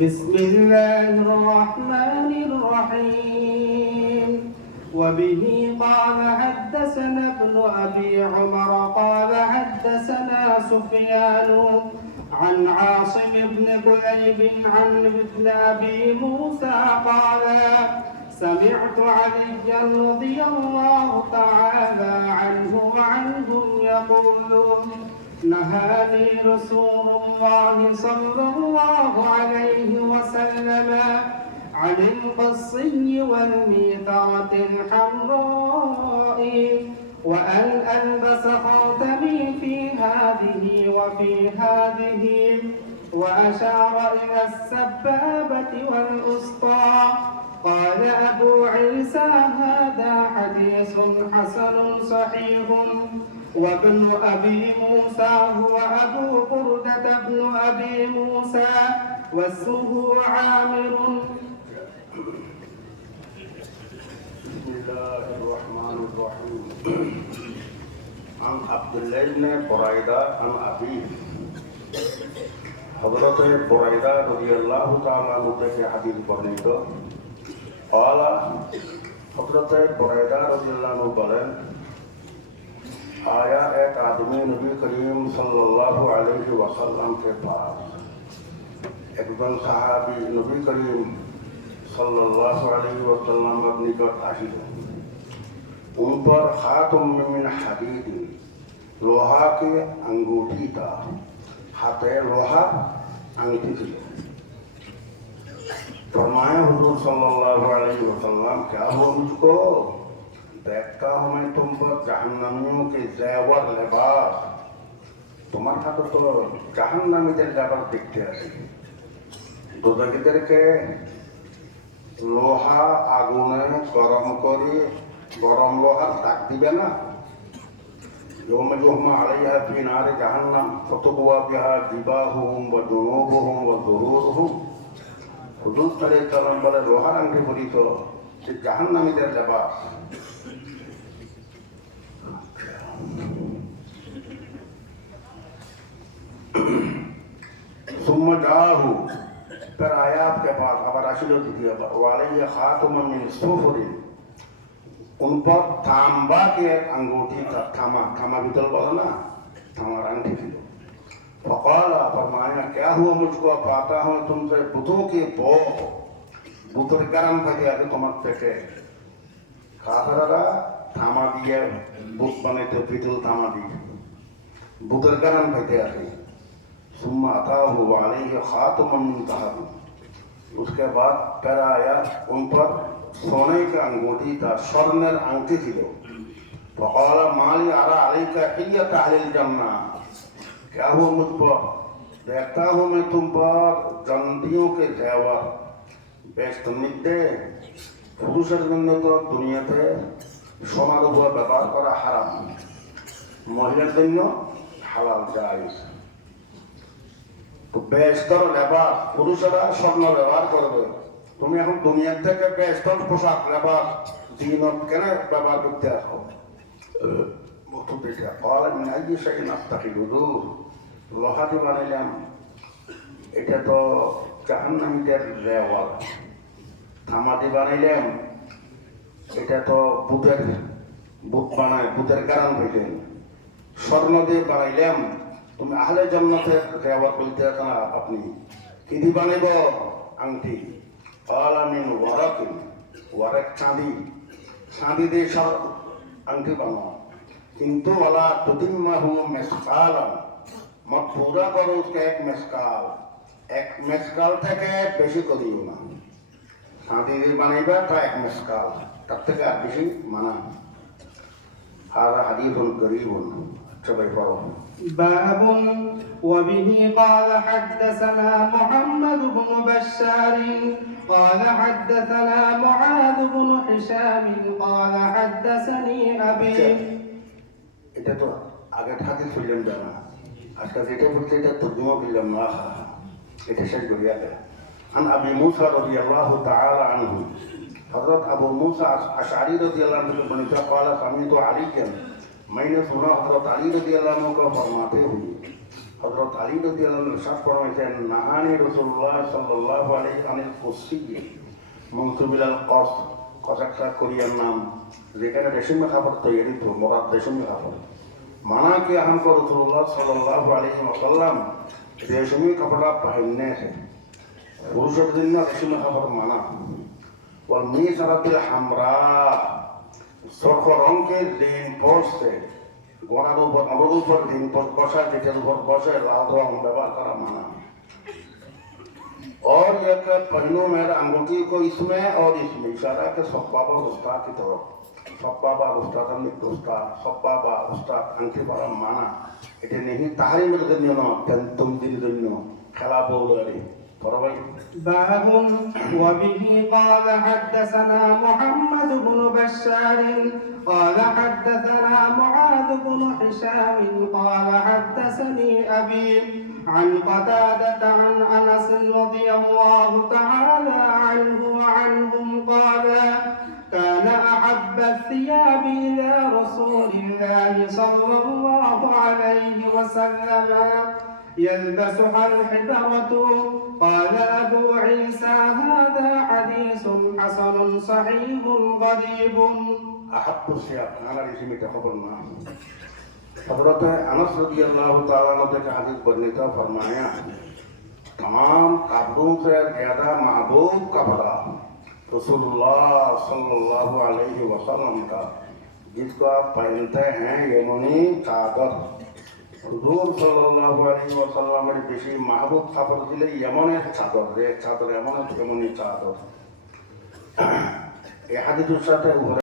بسم الله الرحمن الرحيم وبه قال حدثنا ابن أبي عمر قال حدثنا سفيان عن عاصم بن كليب عن ابن أبي موسى قال سمعت عليا رضي الله تعالى عنه وعنهم يقولون نهاني رسول الله صلى الله عليه وسلم عن القصي والميثرة الحمراء وأن ألبس خاتمي في هذه وفي هذه وأشار إلى السبابة والأسطى. قال أبو عيسى هذا حديث حسن صحيح. وابن أبي موسى هو أبو بردة بن أبي موسى واسمه عامر. بسم الله الرحمن الرحيم. عن عبد الله بن بريدة عن أبيه حضرت بريدة رضي الله تعالى عنه থেকে হাদিস বর্ণিত قال حضرت بريدة رضي الله عنه বলেন आया एक आदमी नबी करीम सल्लल्लाहु अलैहि वसल्लम के पास একজন সাহাবী নবী করিম सल्लल्लाहु अलैहि वसल्लम अपनी निकट आसिलेन उन पर खातम मिन हदीद लोहा की अंगूठी था हाथे लोहा अंगूठी थी फरमाया हुजूर सल्लल्लाहु अलैहि वसल्लम क्या हो मुझको देखता हूँ मैं तुम पर जहन्नमियों के ज़ेवर लिबास तुम्हारे हाथ तो जहन्नमीদের লেবাস দেখতে আছে দোজখীদেরকে লোহা আগুনে গরম করে গরম লোহার তাক দিবে না يوم يحمى عليها في نار جهنم فتقوى بها جباههم وجنوبهم وظهورهم হুজুর সাল্লাল্লাহু আলাইহি ওয়াসাল্লাম বলে লোহার আংটি পরিত সে জাহান্নামীদের লেবাস ثم جاءه फिर आया आपके पास अब राशिलो द्वितीय पर वाले ये खातम मिन सुफर उन पर तांबा की एक अंगूठी था थामा भीतर बोला ना थामा अंगूठी थी फकाला फरमाया क्या हुआ मुझको पाता हूँ तुमसे बुतों की बो बुतर गरम फटे आते तुम्हारे पेटे खासरा थामा दिए बुत बने थे पीतल थामा दिए बुतर गरम फटे आते सुम्मा आता हुआ वाले खातम मिन ज़हब उसके बाद फिर आया उन पर सोने का अंगूठी था स्वर्णेर अंगूठी थी फकाल माली आरा अलैका हिय्यत अहलिल जन्ना क्या हुआ मुझ पर देखता हूँ मैं तुम पर जन्नतियों के ज़ेवर बेस्ट निदे पुरुषের জন্য তো দুনিয়াতে সোনার উপর ব্যবহার করা হারাম মহিলার জন্য হালাল জায়েজ তো বেশতর লেবাস পুরুষেরা স্বর্ণ ব্যবহার করবে তুমি এখন দুনিয়ার থেকে বেশতর পোশাক লেবাস দিনত কেন ব্যবহার করতে আসো মুক্তি আইয়ে সেই নাস্তাকি হুজুর লোহা দিয়ে বানাইলাম এটা তো জাহান্নামীদের রেওয়াজ থামা দিয়ে বানাইলাম এটা তো বুতের বুত বানায় বুতের কারণ হইলেন স্বর্ণ দিয়ে বানাইলাম তুমি আহলে জান্নাতের রেওয়াজ বলতে না আপনি কি দিয়ে বানাইব আংটি আলামিন ওয়ারাক চাঁদি দিয়ে সব আংটি বানাও কিন্তু ওয়ালা তুদিম্মাহু মিসকালান মত পুরা করো उसके এক মেসকাল থেকে বেশি করিও না চাঁদি দিয়ে বানাইবা তা এক মেসকাল তার থেকে আর বেশি মানা হাযা হাদীসুন গরীবুন সবাই পড়ো باب وبه قال حدثنا محمد بن بشار قال حدثنا معاذ بن هشام قال حدثني أبي এটা তো আগে হাদিস বললাম না আজকে যেটা বলতে এটা তর্জমা করলাম না এটা শেষ করি আগে عن أبي موسى رضي الله تعالى عنه حضرت أبو موسى أشعري رضي الله عنه قال سمعت عليا मैंने सुना हज़रत अली रज़ी अल्लाह अन्हु को फरमाते हुए হযরত আলী রাদিয়াল্লাহু আনহু ইরশাদ ফরমাইছেন নাহানি রাসূলুল্লাহ সাল্লাল্লাহু আলাইহি আনিল কুসিয়্যি মুনসুবিলাল কস কসাকসা কোরিয়ার নাম যেখানে রেশমি কাপড় তৈরি তো মোরাদ রেশমি কাপড় মানা के हमको रसूलुल्लाह सल्लल्लाहु अलैहि वसल्लम रेशमी कपड़ा पहनने से पुरुषों दिन में रेशमी कपड़ा माना और मीसरतिल हमरा सरख रंग के दिन पोस्ट से गोरार ऊपर दिन पोस्ट बसा जेटर ऊपर बसे लाल रंग व्यवहार करा माना और ये कि पहनों में अंगूठी को इसमें और इसमें इशारा के सब्बाबा उस्ताद की तरफ सब्बाबा उस्ताद अमित उस्ताद सब्बाबा उस्ताद अंकी बड़ा माना इटे नहीं ताहरी में तो नहीं ना तुम दिन दुनिया खला बोलरे फरमाई باب وبه قال حدثنا محمد بن بشار قال حدثنا معاذ بن هشام قال حدثني أبي عن قتادة عن أنس رضي الله تعالى عنه وعنهم قال كان أحب الثياب إلى رسول الله صلى الله عليه وسلم يلبسها الحبرة قال أبو عيسى هذا حديث حسن صحيح غريب أحب الثياب أنا رسمي تخبرنا हज़रत अनस रज़ियल्लाहु ताला अन्हु के हदीस बर्णिता फरमाया तमाम कपड़ों से ज़्यादा महबूब कपड़ा रसूलुल्लाह सल्लल्लाहु अलैहि वसल्लम का जिसको आप पहनते हैं यमनी चादर हुजूर सल्लल्लाहु अलैहि वसल्लम के बेशी महबूब कपड़ दिले यमनी चादर यमनी चादर ये हदीस साथे